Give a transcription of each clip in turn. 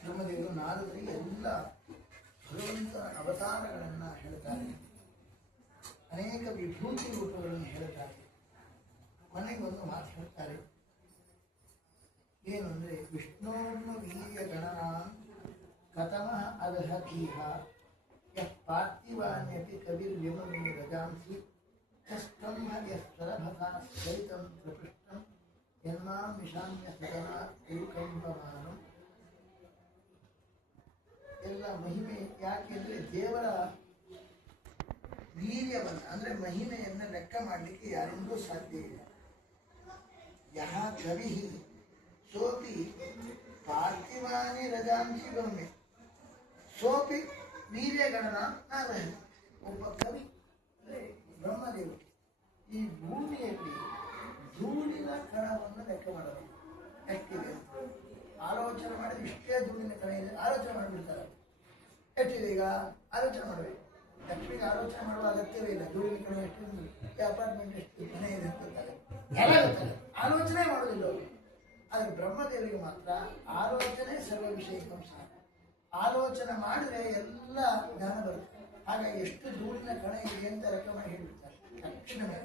ಬ್ರಹ್ಮದೇವರು ನಾರದರಿಗೆ ಎಲ್ಲ ಭಗವಂತನ ಅವತಾರಗಳನ್ನು ಹೇಳ್ತಾರೆ, ಅನೇಕ ವಿಭೂತಿ ರೂಪಗಳನ್ನು ಹೇಳ್ತಾರೆ. ಮನೆಗೆ ಒಂದು ಮಾತು ಹೇಳ್ತಾರೆ, ಏನು ಅಂದರೆ ವಿಷ್ಣೋರ್ನ ವೀರ್ಯ ಗಣನ ಕಥಮಃ ಅರ್ಹತೀಹ ಯಃ ಪಾರ್ಥಿವಾನ್ಯಪಿ ಕವಿರ್ವಿಮುನಿ ರಜಾಂಸಿ ಯಸ್ಬ್ರಹ್ಮ ಯಸ್ಸರಭತಾ ಸಹಿತಂ ಪ್ರಪೃಷ್ಟಂ ಯನ್ಮಾಂ ನಿಶಾಮ್ಯ ಸದನಾ ಏಕಂಬಮಾನಂ. ಎಲ್ಲ ಮಹಿಮೆ ಯಾಕೆಂದರೆ ದೇವರ ವೀರ್ಯವನ್ನು ಅಂದರೆ ಮಹಿಮೆಯನ್ನು ಲೆಕ್ಕ ಮಾಡಲಿಕ್ಕೆ ಯಾರಿಂದೂ ಸಾಧ್ಯ ಇಲ್ಲ. ಯಹ ಕವಿ ಸೋಪಿ ಪಾರ್ಥಿವಾನಿ ರಜಾಂಸಿ ಗಮ್ಯ ಸೋಪಿ ವೀರ್ಯಗಣನ ನಾರಹ. ಒಬ್ಬ ಕವಿ ಅಂದರೆ ಬ್ರಹ್ಮದೇವರು ಈ ಭೂಮಿಯಲ್ಲಿ ಧೂಳಿನ ಕಣವನ್ನು ಲೆಕ್ಕ ಮಾಡಬೇಕು. ಎಷ್ಟಿದೆ ಆಲೋಚನೆ ಮಾಡಿದ್ರೆ ಇಷ್ಟೇ ಧೂಳಿನ ಕಣ ಇದೆ, ಆಲೋಚನೆ ಮಾಡಿಬಿಡ್ತಾರೆ. ಎಷ್ಟಿದೆ ಈಗ ಆಲೋಚನೆ ಮಾಡಬೇಕು. ಲಕ್ಷ್ಮಿಗೆ ಆಲೋಚನೆ ಮಾಡುವ ಅಗತ್ಯವೇ ಇಲ್ಲ. ಧೂಳಿನ ಕಣ ಎಷ್ಟು, ಈ ಅಪಾರ್ಟ್ಮೆಂಟ್ ಎಷ್ಟು, ಮನೆ ಇದೆ ಅಂತ ಗೊತ್ತಾಗ ಎಲ್ಲ ಗೊತ್ತಾಗ, ಆಲೋಚನೆ ಮಾಡೋದಿಲ್ಲ ಅವರು. ಆದರೆ ಬ್ರಹ್ಮದೇವರಿಗೆ ಮಾತ್ರ ಆಲೋಚನೆ ಸರ್ವ ವಿಷಯಕ್ಕೂ ಸಾಕು. ಆಲೋಚನೆ ಮಾಡಿದ್ರೆ ಎಲ್ಲ ಜ್ಞಾನ ಬರುತ್ತೆ. ಹಾಗಾಗಿ ಎಷ್ಟು ಧೂಳಿನ ಕಣ ಇದೆ ಅಂತ ಲೆಕ್ಕ ಮಾಡಿ ಹೇಳಿಬಿಡ್ತಾರೆ ತಕ್ಷಣವೇ.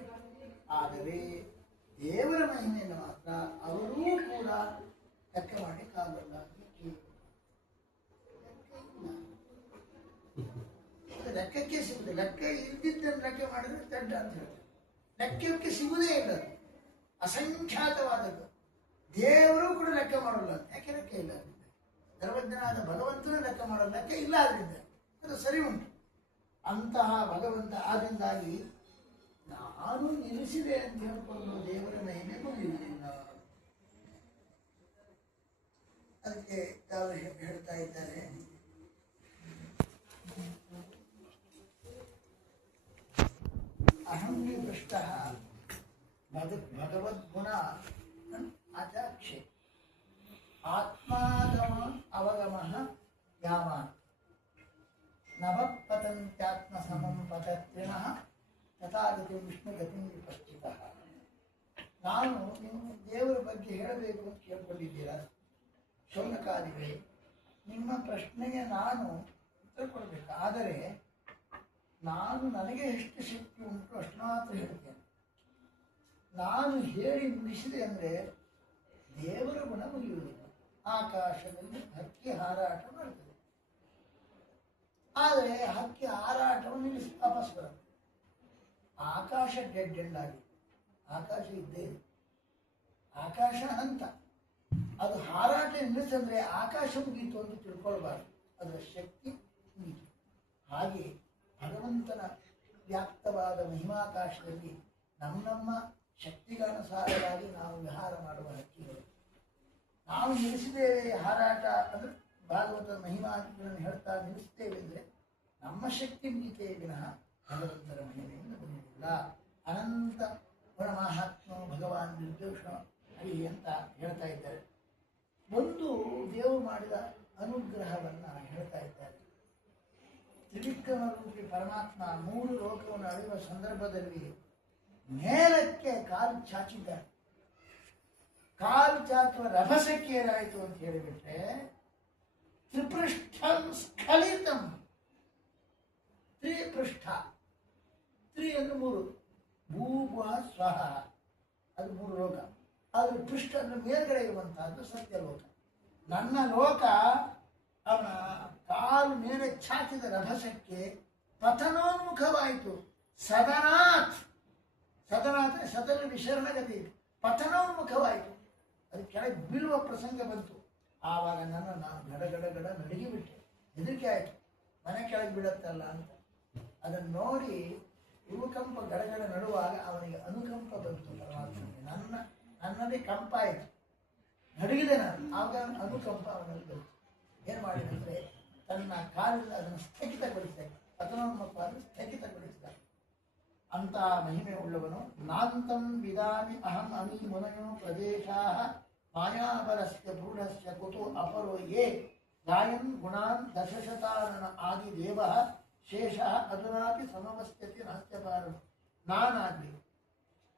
ಆದರೆ ದೇವರ ಮಹಿಮೆಯನ್ನು ಮಾತ್ರ ಅವರೂ ಕೂಡ ಲೆಕ್ಕ ಮಾಡಲಿಕ್ಕಾಗಲ್ಲ. ಲೆಕ್ಕಕ್ಕೆ ಸಿಗುದು. ಲೆಕ್ಕ ಇಲ್ದಿದ್ದನ್ನು ಲೆಕ್ಕ ಮಾಡಿದ್ರೆ ದಡ್ಡ ಅಂತ ಹೇಳ್ತಾರೆ. ಲೆಕ್ಕಕ್ಕೆ ಸಿಗುವುದೇ ಇಲ್ಲ, ಅಸಂಖ್ಯಾತವಾದದ್ದು. ದೇವರು ಕೂಡ ಲೆಕ್ಕ ಮಾಡಲ್ಲ. ಯಾಕೆ ಲೆಕ್ಕ ಇಲ್ಲ? ಸರ್ವಜ್ಞನಾದ ಭಗವಂತನ ಲೆಕ್ಕ ಮಾಡಲ್ಲ, ಲೆಕ್ಕ ಇಲ್ಲ. ಆದ್ರಿಂದ ಅದು ಸರಿ ಉಂಟು. ಅಂತಹ ಭಗವಂತ ಆದ್ರಿಂದಾಗಿ ನಾನು ನಿಲ್ಲಿಸಿದೆ ಅಂತ ಹೇಳ್ಕೊಂಡು ದೇವರ ಮಹಿಮೆ ಮುಗಿಯುವುದಿಲ್ಲ. ಅದಕ್ಕೆ ತಾವು ಹೇಳ್ತಾ ಇದ್ದಾರೆ, ಅಹಂ ದೃಷ್ಟ ಭಗವದ್ಗುಣ ಆಚಾಕ್ಷೆ ಆತ್ಮಾಗಮ ಅವಗಮ ಯಾವಾನ್ ನವಪತಂತ್ಯಾತ್ಮ ಸಮಂ ಪತತ್ರಿಣಃ ತಥಾಗತಿ ವಿಷ್ಣುಗತಿ ವಿಪಶ್ಚಿತ. ನಾನು ನಿಮ್ಮ ದೇವರ ಬಗ್ಗೆ ಹೇಳಬೇಕು ಅಂತ ಕೇಳ್ಕೊಂಡಿದ್ದೀರಾ ಶೌನಕಾದಿಗಳೇ. ನಿಮ್ಮ ಪ್ರಶ್ನೆಗೆ ನಾನು ಉತ್ತರ ಕೊಡಬೇಕು. ಆದರೆ ನಾನು ನನಗೆ ಎಷ್ಟು ಶಕ್ತಿ ಉಂಟು ಅಷ್ಟು ಮಾತ್ರ ಹೇಳ್ತೇನೆ. ನಾನು ಹೇಳಿ ಮುಗಿಸಿದೆ ಅಂದರೆ ದೇವರ ಗುಣ ಮುಗಿಯುವುದಿಲ್ಲ. ಆಕಾಶದಲ್ಲಿ ಹಕ್ಕಿ ಹಾರಾಟ ಮಾಡ್ತದೆ, ಆದರೆ ಹಕ್ಕಿ ಹಾರಾಟವನ್ನು ನಿಲ್ಲಿಸಿ ವಾಪಸ್ ಬರುತ್ತೆ. ಆಕಾಶ ಡೆಡ್ ಎಂಡ್ ಆಗಿ, ಆಕಾಶ ಇದ್ದೇ ಇದೆ. ಆಕಾಶ ಅಂತ ಅದು ಹಾರಾಟ ನಿಲ್ಲಿಸಂದ್ರೆ ಆಕಾಶ ಮುಗೀತು ಅಂತ ತಿಳ್ಕೊಳ್ಬಾರ್ದು, ಅದರ ಶಕ್ತಿ ಮುಗೀತು. ಹಾಗೆ ಭಗವಂತನ ವ್ಯಾಪ್ತವಾದ ಮಹಿಮಾಕಾಶದಲ್ಲಿ ನಮ್ಮ ಶಕ್ತಿಗನುಸಾರವಾಗಿ ನಾವು ವಿಹಾರ ಮಾಡುವ ಹಕ್ಕಿಗಳು. ನಾವು ನಿಲ್ಲಿಸಿದ್ದೇವೆ ಹಾರಾಟ ಅಂದರೆ ಭಾಗವತದ ಮಹಿಮಾಗಳನ್ನು ಹೇಳ್ತಾ ನಿಲ್ಲಿಸ್ತೇವೆ ಅಂದರೆ ನಮ್ಮ ಶಕ್ತಿ ಮುಗಿತೇ ವಿನಃ ಭಗವಂತನ ಮಹಿಮೆಯಿಂದ ಬಂದಿಲ್ಲ. ಅನಂತ ಗುಣಮಾಹಾತ್ಮ ಭಗವಾನ್ ನಿರ್ದೋಷ ಹರಿ ಅಂತ ಹೇಳ್ತಾ ಇದ್ದಾರೆ. ಒಂದು ದೇವರು ಮಾಡಿದ ಅನುಗ್ರಹವನ್ನು ಹೇಳ್ತಾ ಇದ್ದಾರೆ. ತ್ರಿವಿಕ್ರಮ ರೂಪಿ ಪರಮಾತ್ಮ ಮೂರು ಲೋಕವನ್ನು ಅಳೆಯುವ ಸಂದರ್ಭದಲ್ಲಿ ಮೇಲಕ್ಕೆ ಕಾಲು ಚಾಚಿದ್ದಾರೆ. ಕಾಲು ಚಾಚುವ ರಭಸಕ್ಕೆ ಏನಾಯಿತು ಅಂತ ಹೇಳಿಬಿಟ್ರೆ ತ್ರಿಪೃಷ್ಠಂ ಸ್ಖಲಿತಂ. ತ್ರಿಪೃಷ್ಠ, ತ್ರಿ ಅಂದ್ರೆ ಮೂರು, ಭೂಭ ಸ್ವಹ ಅದು ಮೂರು ಲೋಕ. ಆದ್ರೆ ಪೃಷ್ಠ ಅಂದ್ರೆ ಮೇಲ್ಗಡೆ ಇರುವಂತಹದ್ದು ಸತ್ಯಲೋಕ. ನನ್ನ ಲೋಕ ಅವನ ಕಾಲು ಮೇಲೆ ಚಾಚಿದ ರಭಸಕ್ಕೆ ಪತನೋನ್ಮುಖವಾಯಿತು. ಸದನಾಥ್, ಸದನಾಥ್ ಸದನ ವಿಶರಣಗತಿ, ಪತನೋನ್ಮುಖವಾಯಿತು. ಅದು ಕೆಳಗೆ ಬೀಳುವ ಪ್ರಸಂಗ ಬಂತು. ಆವಾಗ ನಾನು ಗಡ ನಡುಗಿಬಿಟ್ಟೆ. ಹೆದರಿಕೆ ಆಯಿತು, ಮನೆ ಕೆಳಗೆ ಬೀಳತ್ತಲ್ಲ ಅಂತ. ಅದನ್ನು ನೋಡಿ ಭೂಕಂಪ ಗಡಗಡ ನಡುವಾಗ ಅವನಿಗೆ ಅನುಕಂಪ ಬಂತು. ಪರಮಾತ್ಮನಿಗೆ ನನ್ನಲ್ಲಿ ಕಂಪ ಆಯಿತು, ನಡುಗಿದೆ ನಾನು. ಆಗ ಅನುಕಂಪ ಅವನಲ್ಲಿ ಬಂತು. ಏನು ಮಾಡಿದಂದ್ರೆ ತನ್ನ ಕಾಲಿಂದ ಅದನ್ನು ಸ್ಥಗಿತಗೊಳಿಸಿದ, ಪತನೋನ್ಮುಖವಾಗಿ ಸ್ಥಗಿತಗೊಳಿಸಿದ. ಅಂತಹ ಮಹಿಮೆ ಉಳ್ಳವನು. ನಾಂತಂ ವಿದಾಮಿ ಅಹಂ ಅಮಿ ಮುನಯೋ ಪ್ರದೇಶಾ ಮಾಯಾಬಲಸ್ಯ ಭೂಢಸ್ಯ ಕುತೋ ಅಪರೋ ಯೇ ಗಾಯನ್ ಗುಣಾನ್ ದಶಶತಾನನ ಆದಿ ದೇವ ಶೇಷ ಅಧುನಾಪಿ ಸಮವಸ್ಥ್ಯತೆ ನಾಸ್ತ್ಯಪಾರ. ನಾನಾಗಲಿ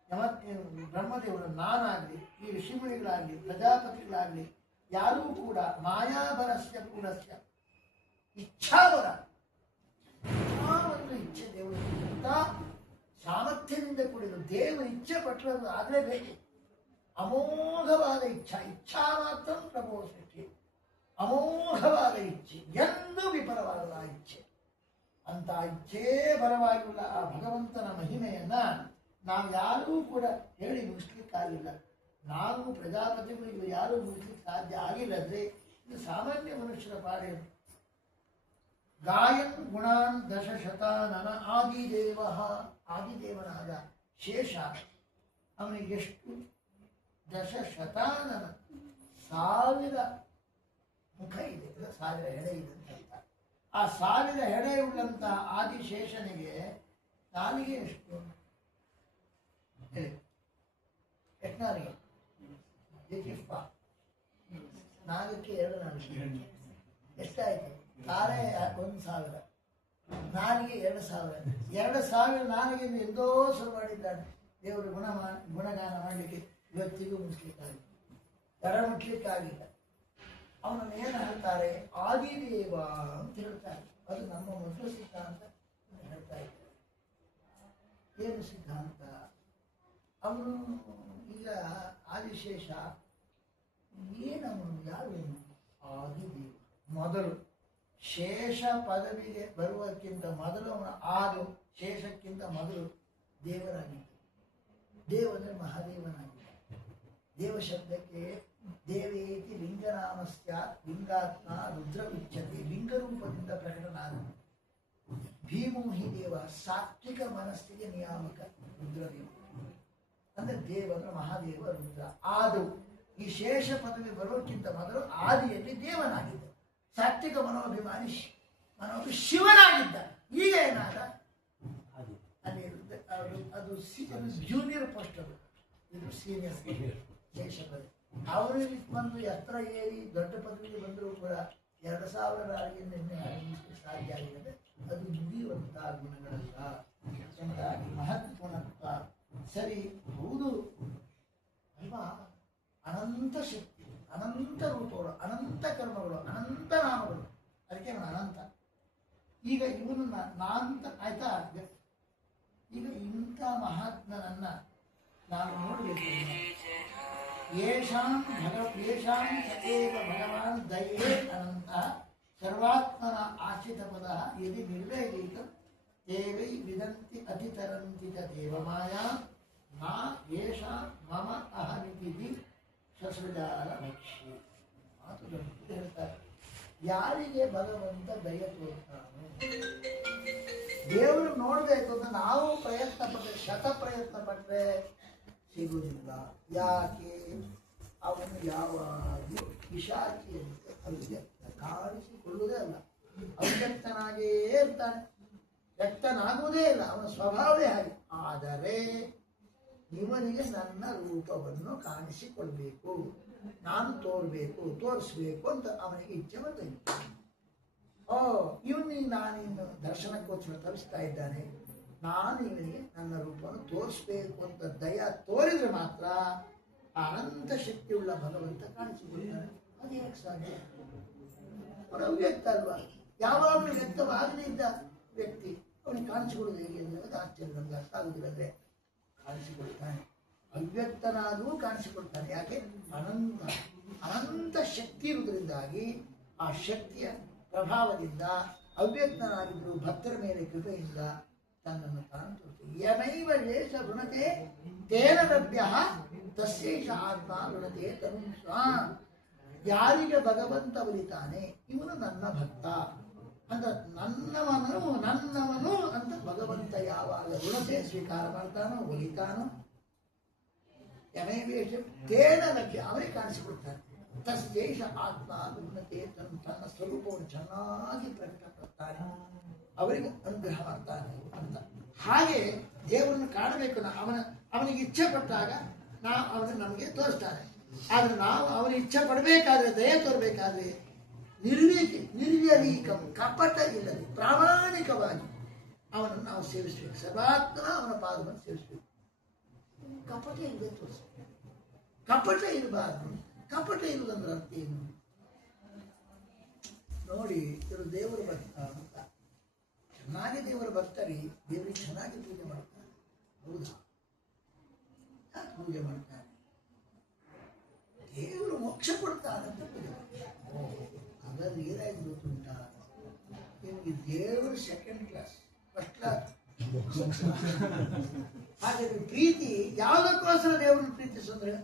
ಬ್ರಹ್ಮದೇವರು ನಾನಾಗಲಿ, ಈ ಋಷಿಮುನಿಗಳಾಗಲಿ, ಪ್ರಜಾಪತಿಗಳಾಗಲಿ ಯಾರೂ ಕೂಡ ಮಾಯಾಬರಸ್ಯ ಪೂರ್ಣಸ್ಯ ಇಚ್ಛಾವರ ಒಂದು ಇಚ್ಛೆ ದೇವರು ಅಂತ ಸಾಮರ್ಥ್ಯದಿಂದ ಕೂಡಿದ ದೇವರು ಇಚ್ಛೆ ಪಟ್ಟರು ಆಗಲೇಬೇಕು. ಅಮೋಘವಾದ ಇಚ್ಛಾ ಮಾತ್ರ ಪ್ರಭೋ ಸೃಷ್ಟಿ, ಅಮೋಘವಾದ ಇಚ್ಛೆ, ಎಂದೂ ವಿಫಲವಾದ ಇಚ್ಛೆ. ಅಂತ ಇಚ್ಛೇ ಪರವಾಗಿಲ್ಲ ಆ ಭಗವಂತನ ಮಹಿಮೆಯನ್ನ ನಾವು ಯಾರೂ ಕೂಡ ಹೇಳಿ ಮುಗಿಸ್ಲಿಕ್ಕಾಗಿಲ್ಲ. ನಾವು ಪ್ರಜಾಪತಿಗಳಿಗೂ ಯಾರೂ ಮುಗಿಸ್ಲಿಕ್ಕೆ ಸಾಧ್ಯ ಆಗಿಲ್ಲ. ಅಂದ್ರೆ ಇದು ಸಾಮಾನ್ಯ ಮನುಷ್ಯರ ಪಾಡೆ. ಗಾಯನ್ ಗುಣಾನ್ ದಶಶತಾನನ ಆದಿದೇವ, ಆದಿದೇವನಾದ ಶೇಷ ಅವನಿಗೆ ಎಷ್ಟು ದಶಶತಾನನ 1000 ಮುಖ ಇದೆ, 1000 ಹೆಡೆ ಇದೆ ಅಂತ. ಆ 1000 ಹೆಡೆ ಉಳ್ಳಂತ ಆದಿಶೇಷನಿಗೆ ನಾಲಿಗೆ ಎಷ್ಟು? ಎಷ್ಟು ನಾಲಿಗೆ? ನಾಲ್ಕಕ್ಕೆ 2 ನಾಲಿಗೆ ಎಷ್ಟಾಯ್ತು? ತಾರೆ 1000, ನಾಲಿಗೆ 2000. 2000 ನಾಲಿಗೆಯಿಂದ ಎಂದೋ ಶುರು ಮಾಡಿದ್ದಾನೆ ದೇವರು ಗುಣಗಾನ ಮಾಡಲಿಕ್ಕೆ. ಇವತ್ತಿಗೂ ಮುಟ್ಲಿಕ್ಕಾಗಿಲ್ಲ, ದರ ಮುಟ್ಲಿಕ್ಕಾಗಿಲ್ಲ. ಅವನನ್ನು ಏನು ಹೇಳ್ತಾರೆ? ಆದಿದೇವ ಅಂತ ಹೇಳ್ತಾರೆ. ಅದು ನಮ್ಮ ಮೊದಲು ಸಿದ್ಧಾಂತ ಹೇಳ್ತಾ ಇದ್ದಾರೆ. ಏನು ಸಿದ್ಧಾಂತ? ಅವನು ಈಗ ಆದಿಶೇಷ ಏನವನು? ಯಾರು? ಆದಿದೇವ. ಮೊದಲು ಶೇಷ ಪದವಿಗೆ ಬರುವಕ್ಕಿಂತ ಮೊದಲು ಅವನ ಆದು ಶೇಷಕ್ಕಿಂತ ಮೊದಲು ದೇವರಾಗಿದ್ದ. ದೇವ ಅಂದರೆ ಮಹಾದೇವನಾಗಿದ್ದ. ದೇವ ಶಬ್ದಕ್ಕೆ ದೇವೇತಿ ಲಿಂಗನಾಮಸ್ಯ ಲಿಂಗಾತ್ಮ ರುದ್ರ ಉಚ್ಯತೆ. ಲಿಂಗರೂಪದಿಂದ ಪ್ರಕಟನಾದ ಭೀಮೋ ಹಿ ದೇವ, ಸಾತ್ವಿಕ ಮನಸ್ಸಿಗೆ ನಿಯಾಮಕ ರುದ್ರದೇವ. ಅಂದ್ರೆ ದೇವ ಅಂದ್ರೆ ಮಹಾದೇವ ರುದ್ರ. ಆದು ಈ ಶೇಷ ಪದವಿ ಬರೋಕ್ಕಿಂತ ಮೊದಲು ಆದಿಯಲ್ಲಿ ದೇವನಾಗಿದ್ದ. ಸಾತ್ವಿಕ ಮನೋಭಿಮಾನಿ ಶಿವನಾಗಿದ್ದ. ಈಗ ಏನಾದ? ಅಲ್ಲಿ ಅದು ಜೂನಿಯರ್ ಪೋಸ್ಟ್, ಅದು ಇದು ಸೀನಿಯರ್ ಶೇಷ ಪದವಿ. ಅವರಿಗೆ ಬಂದು ಎತ್ತರ ಏರಿ ದೊಡ್ಡ ಪದವಿಗೆ ಬಂದರೂ ಕೂಡ 2000 ನಾಳಿಗೆಯಿಂದ ಸಾಧ್ಯ ಆಗಿದೆ. ಅದು ನುಡಿಯುವಂತಹ ಗುಣಗಳಲ್ಲ, ಮಹತ್ವನತ್ವ. ಸರಿ, ಹೌದು ಅಲ್ವಾ? ಅನಂತ ಶಕ್ತಿ, ಅನಂತ ರೂಪಗಳು, ಅನಂತ ಕರ್ಮಗಳು, ಅನಂತ ನಾಮಗಳು. ಅದಕ್ಕೆ ಅವನು ಅನಂತ. ಈಗ ಇವನು ನಾನಂತ ಆಯ್ತಾ? ಈಗ ಇಂಥ ಮಹಾತ್ಮನನ್ನ ನಾವು ನೋಡಬೇಕು. ಯೇಷಾಂ ಸದೇವ ಭಗವಾನ್ ದಯೇ ಅನಂತ ಸರ್ವಾತ್ಮನ ಆಶ್ರಿತ ಪದ ಯದಿ ನಿರ್ವೇದೀತ ದೇವೈ ವಿದಂತಿ ಅತಿತರಂತಿ ದೇವಮಾಯಾ ನಾ ಯೇಷಾಂ ಮಮ ಅಹಮಿತಿ ಸಸೃಜಾಲ ಭಕ್ಷಿ. ಮಾತು ಹೇಳ್ತಾರೆ. ಯಾರಿಗೆ ಭಗವಂತ ದಯ ತೋರ್ತಾನೆ? ದೇವರು ನೋಡ್ಬೇಕು ಅಂತ ನಾವು ಪ್ರಯತ್ನ ಪಟ್ಟರೆ, ಪ್ರಯತ್ನ ಪಟ್ಟರೆ ಸಿಗುವುದಿಲ್ಲ. ಯಾಕೆ? ಅವನು ಯಾವಾಗಲೂ ಪಿಶಾಚಿಯಂತೆ ಅವ್ಯಕ್ತ, ಕಾಣಿಸಿಕೊಳ್ಳುವುದೇ ಅಲ್ಲ. ಅವ್ಯಕ್ತನಾಗೇ ಇರ್ತಾನೆ, ವ್ಯಕ್ತನಾಗುವುದೇ ಇಲ್ಲ. ಅವನ ಸ್ವಭಾವವೇ ಹಾಗೆ. ಆದರೆ ಇವನಿಗೆ ನನ್ನ ರೂಪವನ್ನು ಕಾಣಿಸಿಕೊಳ್ಬೇಕು, ನಾನು ತೋರಿಸ್ಬೇಕು ಅಂತ ಅವನಿಗೆ ಇಚ್ಛೆ ಬಂದಿತ್ತು. ಇವನಿಗೆ ನಾನಿನ್ನು ದರ್ಶನಕ್ಕೋಸ್ಕರ ತರಿಸ್ತಾ ಇದ್ದಾನೆ, ನಾನು ಇವನಿಗೆ ನನ್ನ ರೂಪವನ್ನು ತೋರಿಸ್ಬೇಕು ಅಂತ ದಯ ತೋರಿದ್ರೆ ಮಾತ್ರ ಅನಂತ ಶಕ್ತಿಯುಳ್ಳ ಭಗವಂತ ಕಾಣಿಸಿಕೊಳ್ತಾನೆ. ಅದು ಹೇಗೆ ಸಾಧ್ಯ? ಅವನು ಅವ್ಯಕ್ತ ಅಲ್ವಾ? ಯಾವಾಗಲೂ ವ್ಯಕ್ತವಾಗದೇ ಇದ್ದ ವ್ಯಕ್ತಿ ಅವನಿಗೆ ಕಾಣಿಸಿಕೊಳ್ಳುವುದು ಹೇಗೆ ಅಂದರೆ ಆಶ್ಚರ್ಯ, ನಮ್ಗೆ ಅರ್ಥ ಆಗುದಿಲ್ಲ. ಅಂದರೆ ಕಾಣಿಸಿಕೊಳ್ತಾನೆ, ಅವ್ಯಕ್ತನಾದರೂ ಕಾಣಿಸಿಕೊಳ್ತಾನೆ. ಯಾಕೆ? ಅನಂತ ಶಕ್ತಿ ಇರುವುದರಿಂದಾಗಿ ಆ ಶಕ್ತಿಯ ಪ್ರಭಾವದಿಂದ ಅವ್ಯಕ್ತನಾಗಿದ್ದರೂ ಭಕ್ತರ ಮೇಲೆ ಕೃಪೆಯಿಂದ ತನ್ನನ್ನು ತಾನು ತೋರಿಸಿ. ಯಮೈವ ಲೇಷ ಋಣತೆ ತೇನ ಲಭ್ಯ ತಸ್ಯೈಷ ಆತ್ಮ ಋಣತೆ ತನು ಸ್ವ. ಯಾರಿಗೆ ಭಗವಂತ ಒಲಿತಾನೆ ಇವನು ನನ್ನ ಭಕ್ತ ಅಂತ, ನನ್ನವನು ಅಂತ ಭಗವಂತ ಯಾವಾಗ ಋಣತೆ ಸ್ವೀಕಾರ ಮಾಡ್ತಾನೋ, ಒಲಿತಾನೋ, ಯಮೈವೇಷ ತೇನ ಲಭ್ಯ ಅವನಿಗೆ ಕಾಣಿಸಿಕೊಡ್ತಾನೆ. ತಸ್ಯೈಷ ಆತ್ಮ ಋಣತೆ ತನ್ನ ಸ್ವರೂಪವನ್ನು ಚೆನ್ನಾಗಿ ಪ್ರಕಟಪಡ್ತಾನೆ, ಅವರಿಗೆ ಅನುಗ್ರಹ ಮಾಡ್ತಾನೆ ಅಂತ. ಹಾಗೆ ದೇವರನ್ನು ಕಾಣಬೇಕು. ಅವನಿಗೆ ಇಚ್ಛೆ ಪಟ್ಟಾಗ ಅವನು ನಮಗೆ ತೋರಿಸ್ತಾನೆ. ಆದರೆ ನಾವು ಅವನಿಗೆ ಇಚ್ಛೆ ಪಡಬೇಕಾದ್ರೆ, ದಯ ತೋರ್ಬೇಕಾದ್ರೆ ನಿರ್ವ್ಯಲೀಕಂ, ಕಪಟ ಇಲ್ಲದೆ ಪ್ರಾಮಾಣಿಕವಾಗಿ ಅವನನ್ನು ನಾವು ಸೇವಿಸಬೇಕು. ಸರ್ವಾತ್ಮ ಅವನ ಪಾದವನ್ನು ಸೇವಿಸಬೇಕು. ಕಪಟ ಇಲ್ಲದೆ ತೋರಿಸ್ಬೇಕು. ಕಪಟ ಇರಬಾರ್ದು. ಕಪಟ ಇರುವುದಂದ್ರೆ ಅರ್ಥ ಏನು ನೋಡಿ. ಇವರು ದೇವರ ಭಕ್ತ ಅಂತ ಚೆನ್ನಾಗಿ ದೇವರ ಭಕ್ತರಿ, ದೇವರಿಗೆ ಚೆನ್ನಾಗಿ ಪೂಜೆ ಮಾಡ್ತಾರೆ. ಹೌದಾ? ಯಾಕೆ ಪೂಜೆ ಮಾಡ್ತಾರೆ? ದೇವರು ಮೋಕ್ಷ ಕೊಡ್ತಾರಂತ ಪೂಜೆ ಮಾಡ್ತಾರೆ. ಹಾಗಾದ್ರೆ ಏನಾಯ್ತು ಗೊತ್ತುಂಟ, ನಿಮಗೆ ದೇವರು ಸೆಕೆಂಡ್ ಕ್ಲಾಸ್, ಫಸ್ಟ್ ಕ್ಲಾಸ್. ಹಾಗಾದ್ರೆ ಪ್ರೀತಿ ಯಾವುದಕ್ಕೋಸ್ಕರ ದೇವರನ್ನು ಪ್ರೀತಿಸಿದ್ರೆ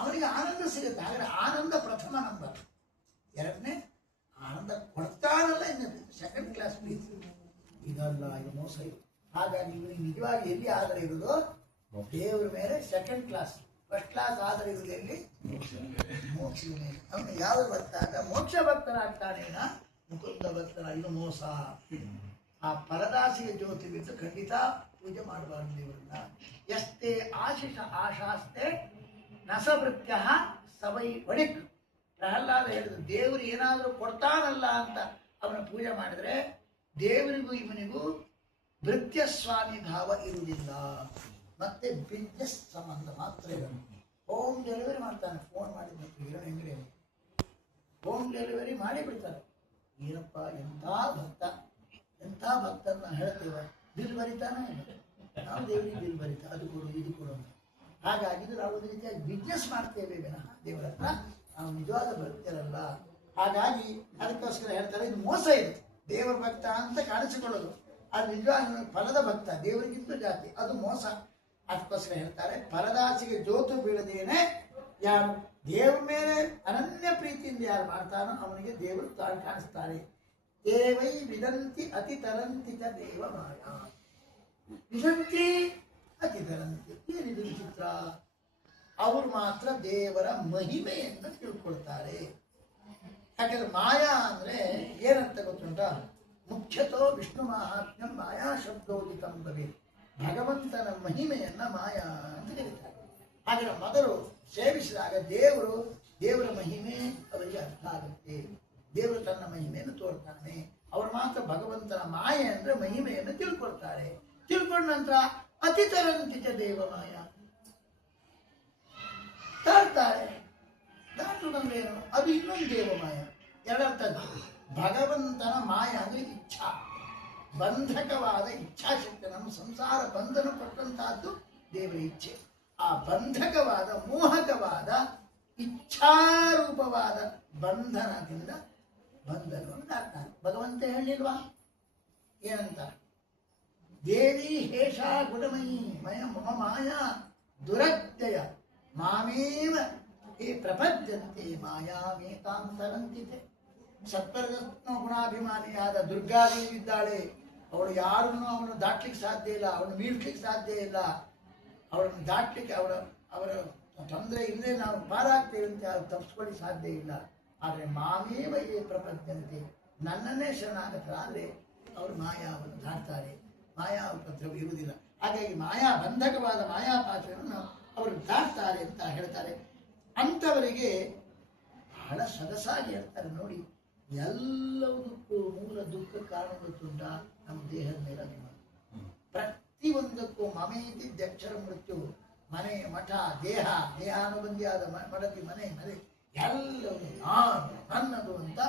ಅವನಿಗೆ ಆನಂದ ಸಿಗುತ್ತೆ. ಹಾಗಾದ್ರೆ ಆನಂದ ಪ್ರಥಮ ನಂಬರ್. ಎರಡನೇ ಆನಂದ ಕೊಡ್ತಾನಲ್ಲ ಇನ್ನು ಸೆಕೆಂಡ್ ಕ್ಲಾಸ್ ಪ್ರೀತಿ. ಇದಲ್ಲ, ಇದು ಮೋಸ ಇದು. ಹಾಗಾಗಿ ಇವನಿಗೆ ನಿಜವಾಗಿ ಎಲ್ಲಿ ಆಧಾರ ಇರುವುದು? ದೇವರ ಮೇಲೆ ಸೆಕೆಂಡ್ ಕ್ಲಾಸ್. ಫಸ್ಟ್ ಕ್ಲಾಸ್ ಆಧಾರ ಇರುವುದು ಎಲ್ಲಿ? ಮೋಕ್ಷದ ಮೇಲೆ. ಅವನು ಯಾವ ಭಕ್ತ ಆಗ ಮೋಕ್ಷ ಭಕ್ತನಾಗ್ತಾನೆ, ಮುಕುಂದ ಭಕ್ತನ. ಇದು ಮೋಸ. ಆ ಪರದಾಸಿಗೆ ಜ್ಯೋತಿ ಬಿಟ್ಟು ಖಂಡಿತ ಪೂಜೆ ಮಾಡಬಾರ್ದು ದೇವರನ್ನ. ಎಷ್ಟೇ ಆಶಿಷ ಆಶಾಸ್ತೆ ನಸವೃತ್ಯ ಸವೈ ಒಡಿಕ್. ಪ್ರಹ್ಲಾದ ಹೇಳಿದ್ರು, ದೇವರು ಏನಾದರೂ ಕೊಡ್ತಾನಲ್ಲ ಅಂತ ಅವನ ಪೂಜೆ ಮಾಡಿದ್ರೆ ದೇವರಿಗೂ ಇವನಿಗೂ ಭೃತ್ಯ ಸ್ವಾಮಿ ಭಾವ ಇರುವುದಿಲ್ಲ. ಮತ್ತೆ ಬಿಸ್ನೆಸ್ ಸಂಬಂಧ ಮಾತ್ರ ಇರೋದು. ಹೋಮ್ ಡೆಲಿವರಿ ಮಾಡ್ತಾನೆ. ಫೋನ್ ಮಾಡಿದ ಇರೋ ಹೆಂಗ್ರೆ ಹೋಮ್ ಡೆಲಿವರಿ ಮಾಡಿ ಬಿಡ್ತಾರೆ. ಏನಪ್ಪ ಎಂಥ ಭಕ್ತ, ಎಂಥ ಭಕ್ತರನ್ನ ಹೇಳ್ತೇವೆ. ಬಿಲ್ ಬರಿತಾನೆ ನಾವು ದೇವರಿಗೆ ಬಿಲ್ ಬರಿತಾ, ಅದು ಕೊಡು ಇದು ಕೊಡು ಅಂತ. ಹಾಗಾಗಿ ನಾವು ಒಂದು ರೀತಿಯಾಗಿ ಬಿಸ್ನೆಸ್ ಮಾಡ್ತೇವೆ ವಿನಃ ದೇವರ ಹತ್ರ ನಾವು ನಿಜವಾದ ಭಕ್ತರಲ್ಲ. ಹಾಗಾಗಿ ಅದಕ್ಕೋಸ್ಕರ ಹೇಳ್ತಾರೆ ಇದು ಮೋಸ. ಇದೆ ದೇವರ ಭಕ್ತ ಅಂತ ಕಾಣಿಸಿಕೊಳ್ಳೋದು, ಅದು ನಿಜವಾಗಿ ಫಲದ ಭಕ್ತ, ದೇವರಿಗಿಂತ ಜಾತಿ, ಅದು ಮೋಸ. ಅದಕ್ಕೋಸ್ಕರ ಹೇಳ್ತಾರೆ ಪರದಾಸಿಗೆ ಜೋತು ಬೀಳದೇನೆ ಯಾರು ದೇವರ ಮೇಲೆ ಅನನ್ಯ ಪ್ರೀತಿಯಿಂದ ಯಾರು ಮಾಡ್ತಾನೋ ಅವನಿಗೆ ದೇವರು ತಾನು ಕಾಣಿಸ್ತಾರೆ. ದೇವೈ ವಿದಂತಿ ಅತಿ ತರಂತಿ ಚ ದೇವ ಮಾಯಾ. ವಿದಂತಿ ಅತಿ ತರಂತಿ. ಏನಿದು ವಿಚಿತ್ರ? ಅವರು ಮಾತ್ರ ದೇವರ ಮಹಿಮೆಯನ್ನು ತಿಳ್ಕೊಳ್ತಾರೆ. ಯಾಕಂದ್ರೆ ಮಾಯಾ ಅಂದ್ರೆ ಏನಂತ ಗೊತ್ತುಂಟ? ಮುಖ್ಯತೋ ವಿಷ್ಣು ಮಹಾತ್ಮ್ಯಂ ಮಾಯಾ ಶಬ್ದೋದಿತಂ ಭವೇತ್. ಭಗವಂತನ ಮಹಿಮೆಯನ್ನ ಮಾಯಾ ಅಂತ ಕರೀತಾರೆ. ಹಾಗೆ ಮೊದಲು ಸೇವಿಸಿದಾಗ ದೇವರ ಮಹಿಮೆ ಅವರಿಗೆ ಅರ್ಥ ಆಗುತ್ತೆ. ದೇವರು ತನ್ನ ಮಹಿಮೆಯನ್ನು ತೋರ್ತಾನೆ. ಅವರು ಮಾತ್ರ ಭಗವಂತನ ಮಾಯೆ ಅಂದ್ರೆ ಮಹಿಮೆಯನ್ನು ತಿಳ್ಕೊಳ್ತಾರೆ. ತಿಳ್ಕೊಂಡ ನಂತರ ಅತಿತರಂತಿಚ ದೇವ ಮಾಯ ತಾಳ್ತಾರೆ. ದಾಟುದಂದ್ರೇನು? ಅದು ಇನ್ನೊಂದು ದೇವಮಾಯ. ಎರಡರ್ಥದ್ದು. ಭಗವಂತನ ಮಾಯ ಅಂದ್ರೆ ಇಚ್ಛಾ, ಬಂಧಕವಾದ ಇಚ್ಛಾಶಕ್ತಿ. ನಮ್ಮ ಸಂಸಾರ ಬಂಧನ ಕೊಟ್ಟಂತಹದ್ದು ದೇವರ ಇಚ್ಛೆ. ಆ ಬಂಧಕವಾದ ಮೋಹಕವಾದ ಇಚ್ಛಾರೂಪವಾದ ಬಂಧನದಿಂದ ಬಂಧನವನ್ನು ದಾಟ್ತಾನೆ. ಭಗವಂತ ಹೇಳಿಲ್ವಾ? ಏನಂತ? ದೇವಿ ಹೇಷಾ ಗುಣಮಯಿ ಮಯ ಮಮ ಮಾಯಾ ದುರತ್ಯಯ ಮಾಮೇವ ಹೇ ಪ್ರಪದ್ಯಂತೆ ಮಾಯಾಮೇತಾಂತರಂತಿತೆ. ಸತ್ವರತ್ನ ಗುಣಾಭಿಮಾನಿಯಾದ ದುರ್ಗಾದೇವಿ ಇದ್ದಾಳೆ. ಅವಳು ಯಾರನ್ನು ಅವನು ದಾಟ್ಲಿಕ್ಕೆ ಸಾಧ್ಯ ಇಲ್ಲ, ಅವನು ಮೀಳ್ಲಿಕ್ಕೆ ಸಾಧ್ಯ ಇಲ್ಲ. ಅವಳನ್ನು ದಾಟ್ಲಿಕ್ಕೆ ಅವರ ತೊಂದರೆ ಇಲ್ಲದೆ ನಾವು ಪಾರಾಗ್ತೇವೆ ಅಂತ ತಪ್ಪಿಸ್ಕೊಳ್ಳಿ ಸಾಧ್ಯ ಇಲ್ಲ. ಆದರೆ ಮಾಮೇವ ಹೇ ಪ್ರಪದ್ಯಂತೆ, ನನ್ನನ್ನೇ ಶರಣಾಗತರಾದರೆ ಅವರು ಮಾಯಾವನ್ನು ದಾಟ್ತಾರೆ. ಮಾಯಾ ಉಪದ್ರವ ಇರುವುದಿಲ್ಲ. ಹಾಗಾಗಿ ಮಾಯಾ ಬಂಧಕವಾದ ಮಾಯಾಪಾಶವನ್ನು ಅವರು ದಾಟ್ತಾರೆ ಅಂತ ಹೇಳ್ತಾರೆ. ಅಂಥವರಿಗೆ ಬಹಳ ಸೊಗಸಾಗಿ ಹೇಳ್ತಾರೆ ನೋಡಿ. ಎಲ್ಲದಕ್ಕೂ ಮೂಲ ದುಃಖ ಕಾರಣ ಗೊತ್ತುಂಟ? ನಮ್ಮ ದೇಹದ ಮೇಲೆ ಅಭಿಮಾನ. ಪ್ರತಿಯೊಂದಕ್ಕೂ ಮಮೇತಿ ಅಕ್ಷರ ಮೃತ್ಯು. ಮನೆ ಮಠ ದೇಹ, ದೇಹಾನುಬಂಧಿಯಾದ ಮಡತಿ ಮನೆ ಎಲ್ಲವೂ ನಾನು ನನ್ನದು ಅಂತ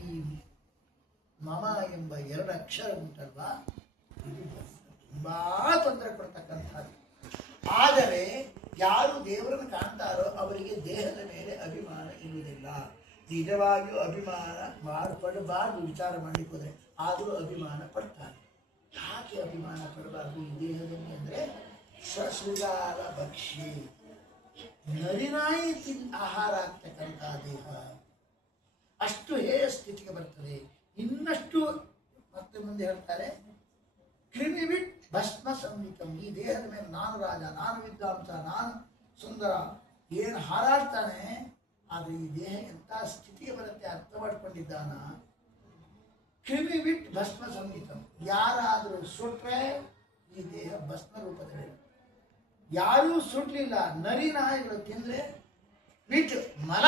ಈ ಮಮ ಎಂಬ ಎರಡು ಅಕ್ಷರ ಉಂಟಲ್ವಾ, ಇದು ತುಂಬಾ ತೊಂದರೆ ಕೊಡ್ತಕ್ಕಂಥದ್ದು. ಆದರೆ ಯಾರು ದೇವರನ್ನು ಕಾಣ್ತಾರೋ ಅವರಿಗೆ ದೇಹದ ಮೇಲೆ ಅಭಿಮಾನ ಇರುವುದಿಲ್ಲ. ನಿಜವಾಗಿಯೂ ಅಭಿಮಾನ ಪಡಬಾರ್ದು. ವಿಚಾರ ಮಾಡಲಿಕ್ಕೆ ಹೋದರೆ ಆದರೂ ಅಭಿಮಾನ ಪಡ್ತಾರೆ. ಯಾಕೆ ಅಭಿಮಾನ ಪಡಬಾರ್ದು ಈ ದೇಹದಲ್ಲಿ ಅಂದರೆ ಶೃಗಾಲ ಭಕ್ಷಿ, ನರಿನಾಯಿ ಆಹಾರ ಆಗ್ತಕ್ಕಂಥ ದೇಹ ಅಷ್ಟು ಹೇಯ ಸ್ಥಿತಿಗೆ ಬರ್ತದೆ. ಇನ್ನಷ್ಟು ಮತ್ತೆ ಮುಂದೆ ಹೇಳ್ತಾರೆ ಕ್ರಿಮಿವಿಟ್ ಭಸ್ಮ ಸಂಹಿತಂ. ಈ ದೇಹದ ಮೇಲೆ ನಾನು ರಾಜ, ನಾನು ವಿದ್ವಾಂಸ, ನಾನು ಸುಂದರ ಏನು ಹಾರಾಡ್ತಾನೆ. ಆದರೆ ಈ ದೇಹ ಎಂಥ ಸ್ಥಿತಿಗೆ ಬರುತ್ತೆ ಅರ್ಥ ಮಾಡ್ಕೊಂಡಿದ್ದಾನ. ಕ್ರಿಮಿವಿಟ್ ಭಸ್ಮ ಸಂಹಿತಂ. ಯಾರಾದರೂ ಸುಟ್ರೆ ಈ ದೇಹ ಭಸ್ಮ ರೂಪದಲ್ಲಿ, ಯಾರೂ ಸುಟ್ಲಿಲ್ಲ ನರಿ ನಾಯಿಗಳು ತಿಂದ್ರೆ ವಿಟ್ ಮಲ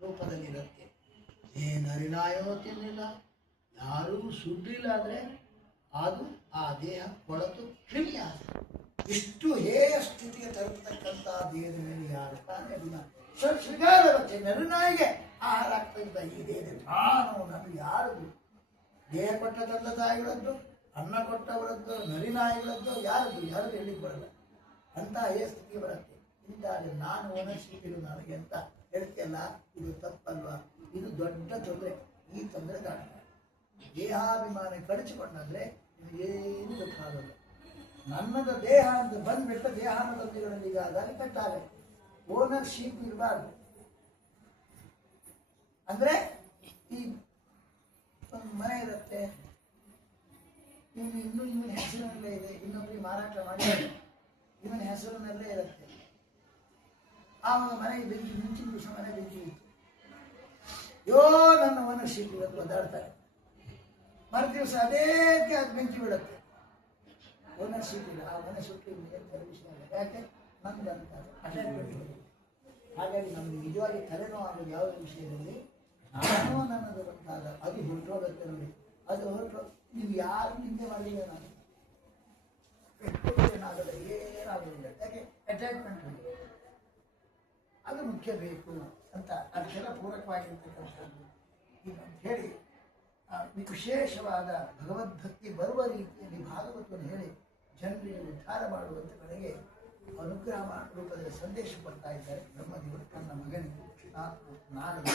ರೂಪದಲ್ಲಿರುತ್ತೆ. ನರಿನಾಯೋ ತಿನ್ನಲಿಲ್ಲ, ಯಾರೂ ಸುಡ್ಲಿಲ್ಲ ಅಂದರೆ ಅದು ಆ ದೇಹ ಕೊಳತು ಕ್ರಿಮಿ ಆಗುತ್ತೆ. ಇಷ್ಟು ಹೇಯ ಸ್ಥಿತಿಗೆ ತರತಕ್ಕಂಥ ದೇಹದ ಮೇಲೆ ಯಾರು ತಾನೇ ಅಭಿಮಾನ ಶೃಂಗಾರವತ್ತೆ ನರನಾಯಿಗೆ ಆಹಾರ ಆಗ್ತಕ್ಕಂಥ ಈ ದೇಹದ ನಾನು ನನಗೆ ಯಾರದು ದೇಹ ಕೊಟ್ಟ ತಂದೆ ತಾಯಿಗಳದ್ದು ಅನ್ನ ಕೊಟ್ಟವರದ್ದು ನರಿನಾಯಿಗಳದ್ದು ಯಾರದ್ದು ಯಾರದು ಹೇಳಿಕ್ಕೆ ಬರಲ್ಲ ಅಂತ ಹೇಯ ಸ್ಥಿತಿಗೆ ಬರುತ್ತೆ. ಇಂದಾಗ ನಾನು ಓನರ್ಶಿಪ್ ಇದು ನನಗೆ ಅಂತ ಹೇಳ್ತಿಯಲ್ಲ, ಇದು ತಪ್ಪಲ್ವಾ? ಇದು ದೊಡ್ಡ ತೊಂದರೆ. ಈ ತೊಂದರೆ ದಾಟ ದೇಹಾಭಿಮಾನ ಕಡಿಸಿಕೊಂಡಾದ್ರೆ ಇದು ಏನು ಗೊತ್ತಾಗಲ್ಲ. ನನ್ನದ ದೇಹ ಅಂತ ಬಂದ್ಬಿಟ್ಟ ದೇಹಾನುಬಂಧಿಗಳಲ್ಲಿ ಈಗ ಅದಾಗಿ ಕಟ್ಟಾಗ ಓನರ್ಶಿಪ್ ಇರಬಾರ್ದು. ಅಂದ್ರೆ ಈ ಒಂದು ಮನೆ ಇರುತ್ತೆ, ಇವನ ಹೆಸರಿನಲ್ಲೇ ಇದೆ, ಇನ್ನೊಬ್ಬರಿಗೆ ಮಾರಾಟ ಮಾಡಿ ಇವನ ಹೆಸರಿನಲ್ಲೇ ಇರುತ್ತೆ. ಆವಾಗ ಮನೆಗೆ ಬೆಂಕಿ ಮುಂಚಿನ ದಿವಸ ಮನೆ ಬೆಂಕಿ ಇತ್ತು, ಯೋ ನನ್ನ ಓನರ್ಶಿಪ್ ಇವತ್ತು ಒದ್ದಾಡ್ತಾರೆ. ಮರು ದಿವಸ ಅದೇಕ್ಕೆ ಅದು ಬೆಂಕಿ ಬಿಡುತ್ತೆ, ಓನರ್ಶಿಪ್ ಇಲ್ಲ. ಆ ಮನೆ ಸುಟ್ಟು ವಿಷಯ ಅಲ್ಲ, ಯಾಕೆ ನಮ್ಗೆ ಅಂತಾರೆ ಅಟ್ಯಾಚ್ಮೆಂಟ್. ಹಾಗಾಗಿ ನಮ್ಗೆ ನಿಜವಾಗಿ ತಲೆನೋವು ಆಗೋದು ಯಾವ ವಿಷಯದಲ್ಲಿ ನಾನು ನನ್ನದು ಗೊತ್ತಾಗ ಅದು ಹೊರಟೋಗುತ್ತೆ ನೋಡಿ. ಅದು ಹೊರಟು ನೀವು ಯಾರು ನಿಂದೆ ಮಾಡಿಲ್ಲ, ನಾನು ಏನಾಗಲ್ಲ, ಏನಾಗೋದಿಲ್ಲ. ಯಾಕೆ ಅಟ್ಯಾಚ್ಮೆಂಟ್ ಅದು ಮುಖ್ಯ ಬೇಕು ಅಂತ ಅದಕ್ಕೆಲ್ಲ ಪೂರಕವಾಗಿರ್ತಕ್ಕಂಥದ್ದು ಇದು ಅಂತ ಹೇಳಿ ವಿಶೇಷವಾದ ಭಗವದ್ಭಕ್ತಿ ಬರುವ ರೀತಿಯಲ್ಲಿ ಭಾಗವತವನ್ನು ಹೇಳಿ ಜನರಿಗೆ ಉದ್ಧಾರ ಮಾಡುವಂಥ ಕಡೆಗೆ ಅನುಗ್ರಹ ರೂಪದಲ್ಲಿ ಸಂದೇಶ ಕೊಡ್ತಾ ಇದ್ದಾರೆ ಬ್ರಹ್ಮದೇವರು ತನ್ನ ಮಗನಿಗೆ ನಾರದ